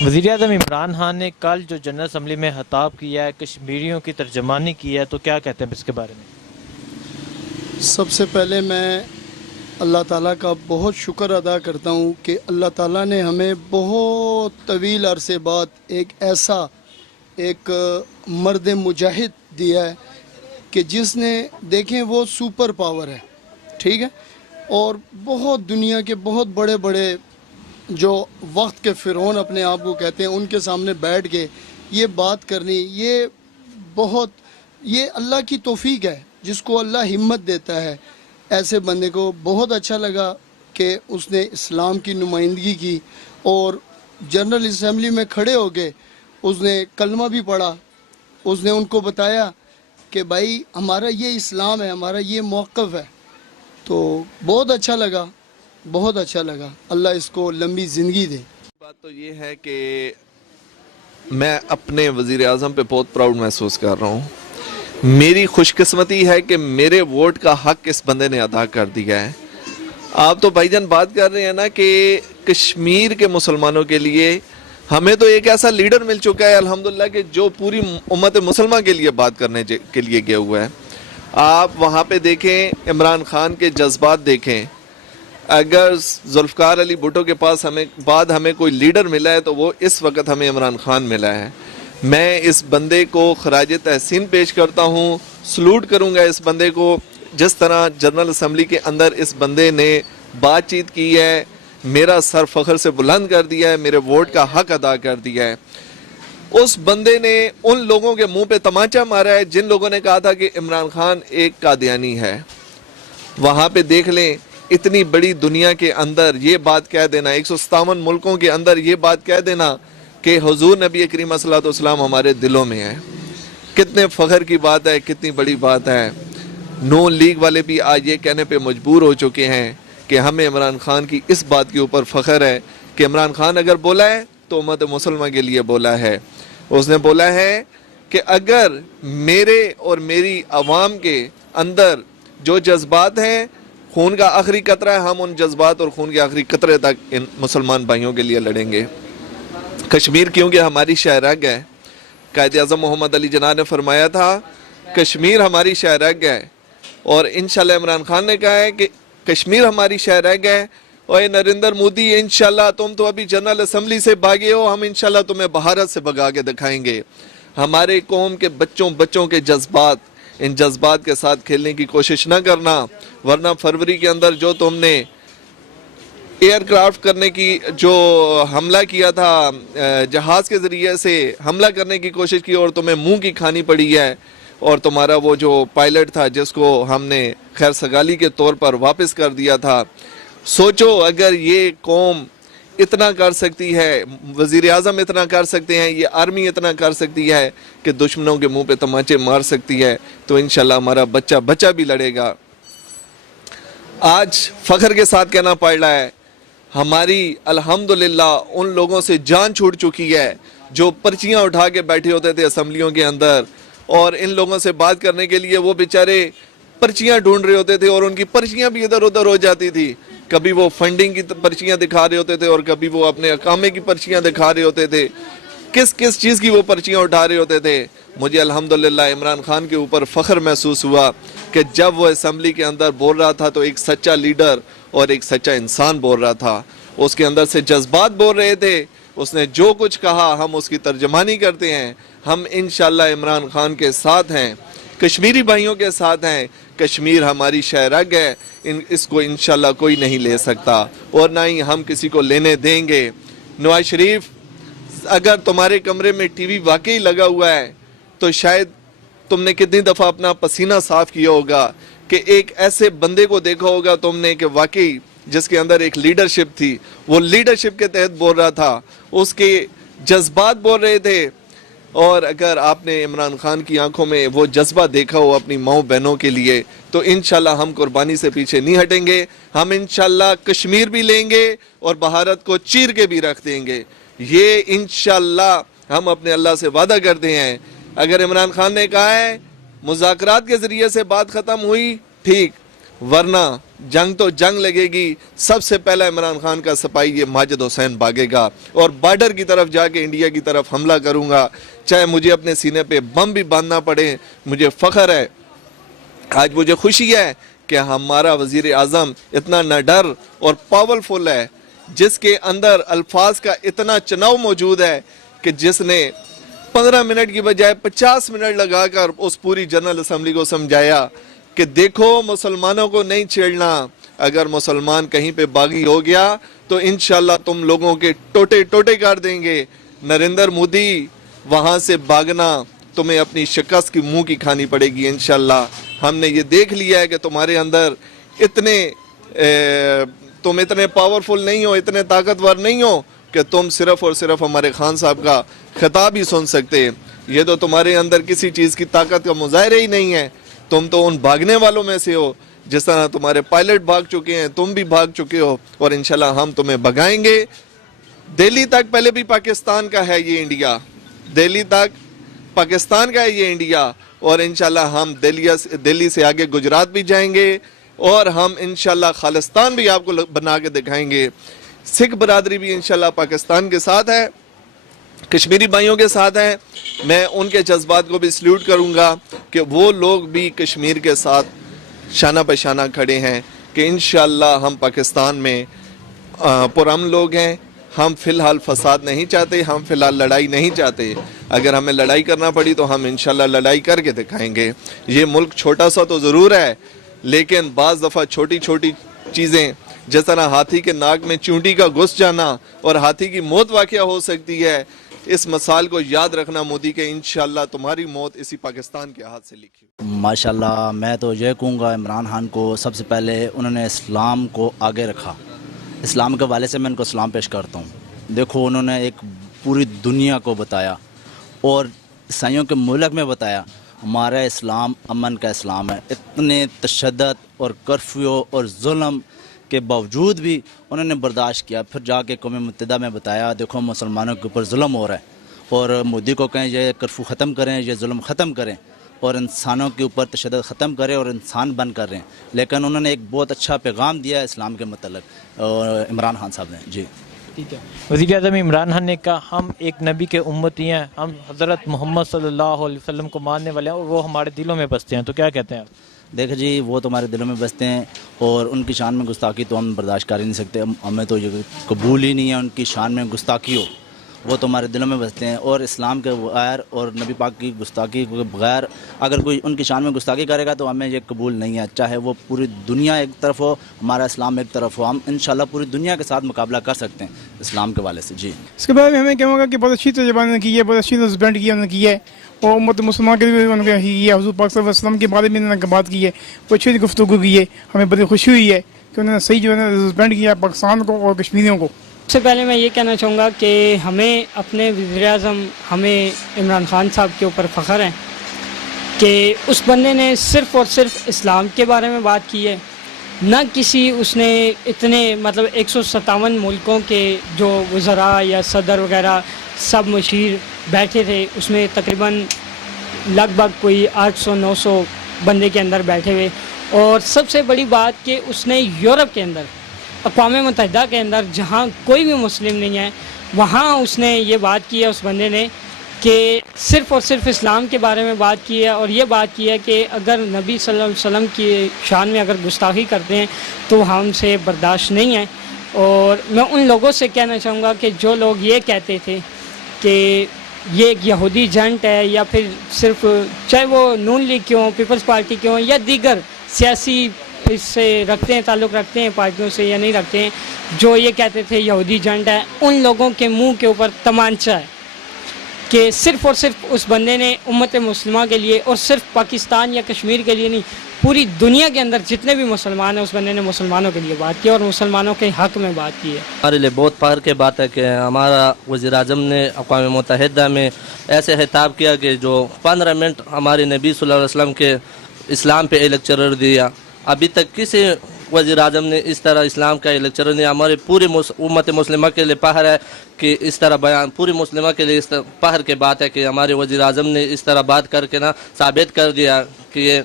وزیراعظم عمران خان نے کل جو جنرل اسمبلی میں خطاب کیا ہے، کشمیریوں کی ترجمانی کی ہے، تو کیا کہتے ہیں اس کے بارے میں؟ سب سے پہلے میں اللہ تعالیٰ کا بہت شکر ادا کرتا ہوں کہ اللہ تعالیٰ نے ہمیں بہت طویل عرصے بعد ایک مرد مجاہد دیا ہے کہ جس نے دیکھیں وہ سپر پاور ہے، ٹھیک ہے، اور بہت دنیا کے بہت بڑے بڑے جو وقت کے فرعون اپنے آپ کو کہتے ہیں ان کے سامنے بیٹھ کے یہ بات کرنی، یہ اللہ کی توفیق ہے جس کو اللہ ہمت دیتا ہے۔ ایسے بندے کو بہت اچھا لگا کہ اس نے اسلام کی نمائندگی کی اور جنرل اسمبلی میں کھڑے ہو کے اس نے کلمہ بھی پڑھا۔ اس نے ان کو بتایا کہ بھائی ہمارا یہ اسلام ہے، ہمارا یہ موقف ہے، تو بہت اچھا لگا، بہت اچھا لگا۔ اللہ اس کو لمبی زندگی دے۔ بات تو یہ ہے کہ میں اپنے وزیر اعظم پہ بہت پراؤڈ محسوس کر رہا ہوں۔ میری خوش قسمتی ہے کہ میرے ووٹ کا حق اس بندے نے ادا کر دیا ہے۔ آپ تو بھائی جان بات کر رہے ہیں نا کہ کشمیر کے مسلمانوں کے لیے ہمیں تو ایک ایسا لیڈر مل چکا ہے الحمدللہ کہ جو پوری امت مسلمہ کے لیے بات کرنے کے لیے گیا ہوا ہے۔ آپ وہاں پہ دیکھیں، عمران خان کے جذبات دیکھیں۔ اگر ذوالفقار علی بھٹو کے پاس ہمیں کوئی لیڈر ملا ہے تو وہ اس وقت ہمیں عمران خان ملا ہے۔ میں اس بندے کو خراج تحسین پیش کرتا ہوں، سلوٹ کروں گا اس بندے کو۔ جس طرح جنرل اسمبلی کے اندر اس بندے نے بات چیت کی ہے، میرا سر فخر سے بلند کر دیا ہے، میرے ووٹ کا حق ادا کر دیا ہے۔ اس بندے نے ان لوگوں کے منہ پہ تمانچہ مارا ہے جن لوگوں نے کہا تھا کہ عمران خان ایک قادیانی ہے۔ وہاں پہ دیکھ لیں، اتنی بڑی دنیا کے اندر یہ بات کہہ دینا، 157 ملکوں کے اندر یہ بات کہہ دینا کہ حضور نبی کریم صلی اللہ علیہ وسلم ہمارے دلوں میں ہے، کتنے فخر کی بات ہے، کتنی بڑی بات ہے۔ نون لیگ والے بھی آج یہ کہنے پہ مجبور ہو چکے ہیں کہ ہمیں عمران خان کی اس بات کے اوپر فخر ہے کہ عمران خان اگر بولا ہے تو امت مسلمہ کے لیے بولا ہے۔ اس نے بولا ہے کہ اگر میرے اور میری عوام کے اندر جو جذبات ہیں، خون کا آخری قطرہ ہے، ہم ان جذبات اور خون کے آخری قطرے تک ان مسلمان بھائیوں کے لیے لڑیں گے۔ کشمیر کیونکہ ہماری شہ رگ ہے، قائد اعظم محمد علی جناح نے فرمایا تھا کشمیر ہماری شہ رگ ہے، اور انشاءاللہ عمران خان نے کہا ہے کہ کشمیر ہماری شہ رگ ہے۔ اور نریندر مودی، انشاءاللہ تم تو ابھی جنرل اسمبلی سے بھاگے ہو، ہم انشاءاللہ تمہیں بھارت سے بھگا کے دکھائیں گے۔ ہمارے قوم کے بچوں کے جذبات، ان جذبات کے ساتھ کھیلنے کی کوشش نہ کرنا، ورنہ فروری کے اندر جو تم نے ایئر کرافٹ کرنے کی جو حملہ کیا تھا، جہاز کے ذریعے سے حملہ کرنے کی کوشش کی اور تمہیں منہ کی کھانی پڑی ہے، اور تمہارا وہ جو پائلٹ تھا جس کو ہم نے خیر سگالی کے طور پر واپس کر دیا تھا۔ سوچو اگر یہ قوم اتنا کر سکتی ہے، وزیر اعظم اتنا کر سکتے ہیں، یہ آرمی اتنا کر سکتی ہے کہ دشمنوں کے منہ پہ تمانچے مار سکتی ہے، تو انشاءاللہ ہمارا بچہ بھی لڑے گا۔ آج فخر کے ساتھ کہنا پڑ رہا ہے، ہماری الحمدللہ ان لوگوں سے جان چھوٹ چکی ہے جو پرچیاں اٹھا کے بیٹھے ہوتے تھے اسمبلیوں کے اندر، اور ان لوگوں سے بات کرنے کے لیے وہ بیچارے پرچیاں ڈھونڈ رہے ہوتے تھے، اور ان کی پرچیاں بھی ادھر ادھر ہو جاتی تھی۔ کبھی وہ فنڈنگ کی پرچیاں دکھا رہے ہوتے تھے اور کبھی وہ اپنے اقامے کی پرچیاں دکھا رہے ہوتے تھے، کس چیز کی وہ پرچیاں اٹھا رہے ہوتے تھے۔ مجھے الحمدللہ عمران خان کے اوپر فخر محسوس ہوا کہ جب وہ اسمبلی کے اندر بول رہا تھا تو ایک سچا لیڈر اور ایک سچا انسان بول رہا تھا، اس کے اندر سے جذبات بول رہے تھے۔ اس نے جو کچھ کہا ہم اس کی ترجمانی کرتے ہیں، ہم انشاءاللہ عمران خان کے ساتھ ہیں، کشمیری بھائیوں کے ساتھ ہیں۔ کشمیر ہماری شہ رگ ہے، اس کو انشاءاللہ کوئی نہیں لے سکتا، اور نہ ہی ہم کسی کو لینے دیں گے۔ نواز شریف، اگر تمہارے کمرے میں ٹی وی واقعی لگا ہوا ہے تو شاید تم نے کتنی دفعہ اپنا پسینہ صاف کیا ہوگا کہ ایک ایسے بندے کو دیکھا ہوگا تم نے کہ واقعی جس کے اندر ایک لیڈرشپ تھی، وہ لیڈرشپ کے تحت بول رہا تھا، اس کے جذبات بول رہے تھے۔ اور اگر آپ نے عمران خان کی آنکھوں میں وہ جذبہ دیکھا ہو اپنی ماؤں بہنوں کے لیے، تو انشاءاللہ ہم قربانی سے پیچھے نہیں ہٹیں گے۔ ہم انشاءاللہ کشمیر بھی لیں گے اور بھارت کو چیر کے بھی رکھ دیں گے، یہ انشاءاللہ ہم اپنے اللہ سے وعدہ کرتے ہیں۔ اگر عمران خان نے کہا ہے مذاکرات کے ذریعے سے بات ختم ہوئی، ٹھیک، ورنہ जंग तो जंग लगेगी, सबसे पहला इमरान खान का सिपाही ये माजिद हुसैन भागेगा और बॉर्डर की तरफ जाके इंडिया की तरफ हमला करूंगा, चाहे मुझे अपने सीने पे बम भी बांधना पड़े। मुझे फ़ख्र है, आज मुझे खुशी है कि हमारा वज़ीर आज़म इतना निडर और पावरफुल है, जिसके अंदर अल्फाज का इतना चुनाव मौजूद है कि जिसने 15 मिनट की बजाय 50 मिनट लगाकर उस पूरी जनरल असम्बली को समझाया कि देखो मुसलमानों को नहीं छेड़ना, अगर मुसलमान कहीं पे बागी हो गया तो इंशाल्लाह तुम लोगों के टोटे टोटे कर देंगे। नरेंद्र मोदी वहां से भागना तुम्हें अपनी शिकस्त की मुंह की खानी पड़ेगी इंशाल्लाह। हमने ये देख लिया है कि तुम्हारे अंदर तुम इतने पावरफुल नहीं हो, इतने ताकतवर नहीं हो कि तुम सिर्फ और सिर्फ हमारे खान साहब का खिताब ही सुन सकते। ये तो तुम्हारे अंदर किसी चीज़ की ताकत का मुजाहिरा ही नहीं है। तुम तो उन भागने वालों में से हो, जिस तरह तुम्हारे पायलट भाग चुके हैं, तुम भी भाग चुके हो और इंशाल्लाह हम तुम्हें भगाएंगे। दिल्ली तक पहले भी पाकिस्तान का है ये इंडिया, दिल्ली तक पाकिस्तान का है ये इंडिया, और इंशाल्लाह हम दिल्ली से आगे गुजरात भी जाएंगे और हम इंशाल्लाह खालिस्तान भी आपको बना के दिखाएंगे। सिख बरादरी भी इंशाल्लाह पाकिस्तान के साथ है, कश्मीरी भाइयों के साथ हैं। मैं उनके जज्बात को भी सल्यूट करूंगा कि वो लोग भी कश्मीर के साथ शाना बशाना खड़े हैं कि इंशाल्लाह हम पाकिस्तान में पुरअमन लोग हैं। हम फिलहाल फसाद नहीं चाहते, हम फिलहाल लड़ाई नहीं चाहते। अगर हमें लड़ाई करना पड़ी तो हम इंशाल्लाह लड़ाई करके दिखाएंगे। ये मुल्क छोटा सा तो ज़रूर है, लेकिन बाज़ दफ़ा छोटी छोटी चीज़ें, जिस तरह हाथी के नाक में चूंटी का घुस जाना और हाथी की मौत वाक़या हो सकती है, इस मसाल को याद रखना मोदी के, इंशाल्लाह तुम्हारी मौत इसी पाकिस्तान के हाथ से लिखी। माशाल्लाह, मैं तो ये कहूँगा इमरान खान को सबसे पहले उन्होंने इस्लाम को आगे रखा। इस्लाम के वाले से मैं उनको सलाम पेश करता हूँ। देखो, उन्होंने एक पूरी दुनिया को बताया और ईसाइयों के मुल्क में बताया हमारा इस्लाम अमन का इस्लाम है। इतने तशद्दुद और कर्फ्यू और जुल्म के बावजूद भी उन्होंने बर्दाश्त किया। फिर जाके कौम मुत्तहिदा में बताया देखो मुसलमानों के ऊपर जुल्म हो रहा है, और मोदी को कहें ये कर्फ्यू ख़त्म करें, ये जुल्म ख़त्म करें और इंसानों के ऊपर तशद्दुद ख़त्म करें और इंसान बंद कर रहे हैं। लेकिन उन्होंने एक बहुत अच्छा पैगाम दिया है इस्लाम के मतलब इमरान खान साहब ने। जी ठीक है। वज़ीर आज़म इमरान खान ने कहा हम एक नबी के उम्मती हैं, हम हज़रत मोहम्मद सल्लल्लाहु अलैहि वसल्लम को मानने वाले हैं और वो हमारे दिलों में बसते हैं। तो क्या कहते हैं आप? देखो जी, वो तो हमारे दिलों में बसते हैं और उनकी शान में गुस्ताखी तो हम बर्दाश्त कर ही नहीं सकते। हमें तो ये कबूल ही नहीं है उनकी शान में गुस्ताखी हो। वो तो हमारे दिलों में बसते हैं और इस्लाम के बगैर और नबी पाक की गुस्ताखी के बगैर अगर कोई उनकी शान में गुस्ताखी करेगा तो हमें ये कबूल नहीं है। चाहे वो पूरी दुनिया एक तरफ हो, हमारा इस्लाम एक तरफ हो, हम इंशाल्लाह पूरी दुनिया के साथ मुकाबला कर सकते हैं इस्लाम के वाले से। जी, इसके बाद हमें क्या होगा कि बहुत अच्छी तजर्बान की है, बहुत अच्छी हस्बैंड की उन्होंने की है और उम्मत मुसलमान के लिए उन्होंने हज़ूर पाक सल्लल्लाहु अलैहि वसल्लम के बारे में उन्होंने बात की है, वो अच्छी गुफ्तगू की है। हमें बड़ी खुशी हुई है कि उन्होंने सही जो है हस्बैंड किया पाकिस्तान को और कश्मीरियों को। सबसे पहले मैं ये कहना चाहूँगा कि हमें अपने वज़ीर-ए-आज़म हमें इमरान खान साहब के ऊपर फ़ख्र है कि उस बंदे ने सिर्फ़ और सिर्फ इस्लाम के बारे में बात की है, न किसी उसने इतने मतलब 157 मुल्कों के जो वज़रा या सदर वगैरह सब मशीर बैठे थे, उसमें तकरीबन लगभग कोई 800-900 बंदे के अंदर बैठे हुए। और सबसे बड़ी बात कि उसने यूरोप के अंदर अक़वाम मुत्तहिदा के अंदर जहाँ कोई भी मुस्लिम नहीं है वहाँ उसने ये बात की है उस बंदे ने कि सिर्फ़ और सिर्फ इस्लाम के बारे में बात की है और ये बात की है कि अगर नबी सल्लल्लाहु अलैहि वसल्लम की शान में अगर गुस्ताखी करते हैं तो हमसे बर्दाश्त नहीं है। और मैं उन लोगों से कहना चाहूँगा कि जो लोग ये कहते थे कि ये एक यहूदी जंट है या फिर सिर्फ चाहे वो नून लीग क्यों, पीपल्स पार्टी क्यों या दीगर सियासी इससे रखते हैं, ताल्लुक़ रखते हैं पार्टियों से या नहीं रखते हैं, जो ये कहते थे यहूदी जंट है, उन लोगों के मुंह के ऊपर तमांचा है कि सिर्फ़ और सिर्फ उस बंदे ने उम्मत मुस्लिमा के लिए और सिर्फ पाकिस्तान या कश्मीर के लिए नहीं, पूरी दुनिया के अंदर जितने भी मुसलमान हैं उस बंदे ने मुसलमानों के लिए बात की और मुसलमानों के हक़ में बात की है। हमारे लिए बहुत फ़ख्र की बात है कि हमारा वज़ीर-ए-आज़म ने अक़वाम मुत्तहिदा में ऐसे खिताब किया कि जो 15 मिनट हमारे नबी सल्लल्लाहु अलैहि वसल्लम के इस्लाम पे एक लेक्चर दिया। अभी तक किसी वज़ीर-ए-आज़म ने इस तरह इस्लाम का लेक्चर नहीं। हमारे पूरी उम्मत मुस्लिमा के लिए फ़ख्र है कि इस तरह बयान, पूरी मुस्लिमा के लिए इस फ़ख्र की बात है कि हमारे वज़ीर-ए-आज़म ने इस तरह बात करके ना साबित कर दिया कि ये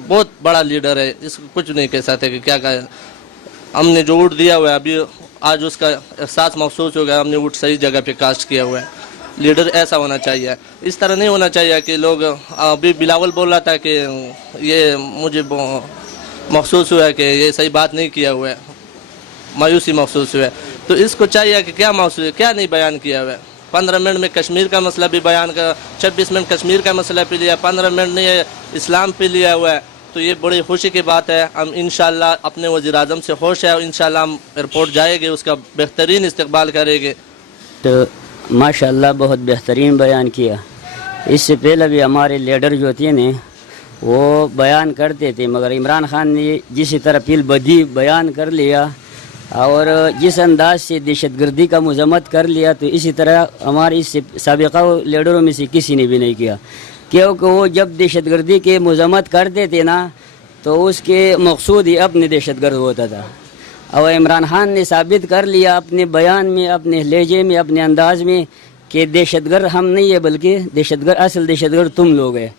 बहुत बड़ा लीडर है, इसको कुछ नहीं कह सकते कि क्या कहें। हमने जो वोट दिया हुआ है अभी आज उसका एहसास महसूस हो गया, हमने वोट सही जगह पे कास्ट किया हुआ है। लीडर ऐसा होना चाहिए, इस तरह नहीं होना चाहिए कि लोग, अभी बिलावल बोल रहा था कि ये मुझे महसूस हुआ है कि ये सही बात नहीं किया हुआ है, मायूसी महसूस हुआ है। तो इसको चाहिए कि क्या महसूस है, क्या नहीं बयान किया हुआ है। 15 मिनट में कश्मीर का मसला भी बयान कर, 26 मिनट कश्मीर का मसला पे लिया, 15 मिनट ने इस्लाम पे लिया हुआ है। तो ये बड़ी खुशी की बात है। हम इंशाल्लाह अपने वज़ीर आज़म से खुश है और इंशाल्लाह हम एयरपोर्ट जाएंगे, उसका बेहतरीन इस्तकबाल करेंगे। तो माशाल्लाह बहुत बेहतरीन बयान किया। इससे पहले भी हमारे लीडर जो थे ने वो बयान करते थे, मगर इमरान खान ने जिस तरह फिल बदी बयान कर लिया और जिस अंदाज से दहशतगर्दी का मजम्मत कर लिया, तो इसी तरह हमारे इससे साबिका लीडरों में से किसी ने भी नहीं किया। क्योंकि वो जब दहशतगर्दी के मजम्मत करते थे ना, तो उसके मकसूद ही अपने दहशतगर्द होता था। और इमरान खान ने साबित कर लिया अपने बयान में, अपने लहजे में, अपने अंदाज में कि दहशतगर्द हम नहीं है, बल्कि दहशतगर्द असल दहशतगर्द तुम लोग है।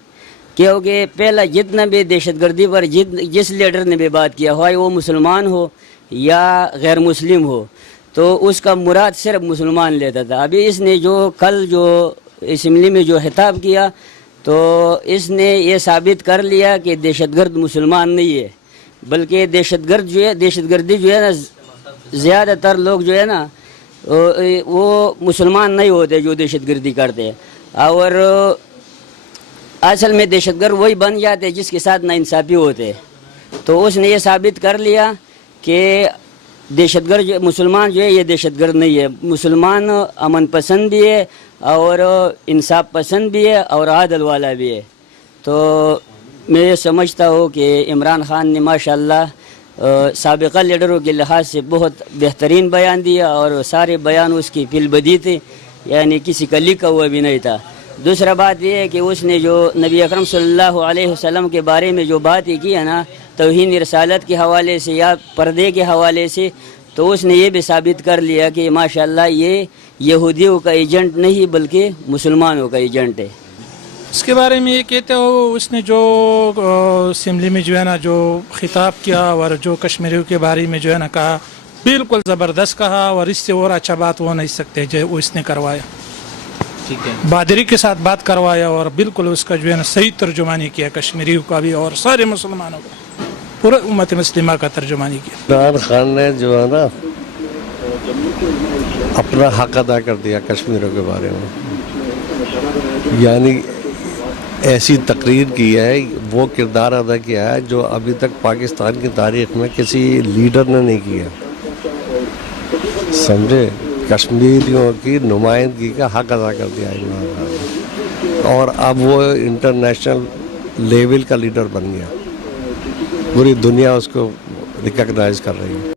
क्योंकि पहला जितना भी दहशतगर्दी पर जिस लीडर ने भी बात किया हो, वो मुसलमान हो या गैर मुस्लिम हो, तो उसका मुराद सिर्फ मुसलमान लेता था। अभी इसने जो कल जो असम्बली में जो खिताब किया, तो इसने ये साबित कर लिया कि दहशतगर्द मुसलमान नहीं है, बल्कि दहशतगर्द जो है, दहशतगर्दी जो है ना, ज़्यादातर लोग जो है ना वो मुसलमान नहीं होते जो दहशतगर्दी करते हैं। और असल में दहशतगर्द वही बन जाते हैं जिसके साथ नाइंसाफ़ी होते। तो उसने ये साबित कर लिया कि दहशतगर्द मुसलमान जो है ये दहशतगर्द नहीं है। मुसलमान अमन पसंद भी है और इंसाफ पसंद भी है और आदल वाला भी है। तो मैं ये समझता हूँ कि इमरान खान ने माशाल्लाह साबिका लीडरों के लिहाज से बहुत बेहतरीन बयान दिया और सारे बयान उसकी फिलबदी थे, यानी किसी का लिखा हुआ भी नहीं था। दूसरा बात यह है कि उसने जो नबी अकरम सल्लल्लाहु अलैहि वसल्लम के बारे में जो बात ही की है ना, तौहीन रिसालत के हवाले से या पर्दे के हवाले से, तो उसने ये भी साबित कर लिया कि माशाल्लाह ये यहूदियों का एजेंट नहीं बल्कि मुसलमानों का एजेंट है। इसके बारे में ये कहते हो, उसने जो असेंबली में जो है ना जो खिताब किया और जो कश्मीरियों के बारे में जो है ना कहा, बिल्कुल ज़बरदस्त कहा और इससे और अच्छा बात हो नहीं सकते जो वो इसने करवाया। ठीक है, बहादुरी के साथ बात करवाया और बिल्कुल उसका जो है ना सही तर्जुमानी किया, कश्मीरियों का भी और सारे मुसलमानों का, पूरा उम्मत मुस्लिमा का तर्जुमानी किया। इमरान खान ने जो है ना अपना हक अदा कर दिया कश्मीरों के बारे में, यानी ऐसी तकरीर की है, वो किरदार अदा किया है जो अभी तक पाकिस्तान की तारीख में किसी लीडर ने नहीं किया। समझे, कश्मीरियों की नुमाइंदगी का हक अदा कर दिया इमरान खान ने, और अब वो इंटरनेशनल लेवल का लीडर बन गया। पूरी दुनिया उसको रिकॉग्नाइज कर रही है।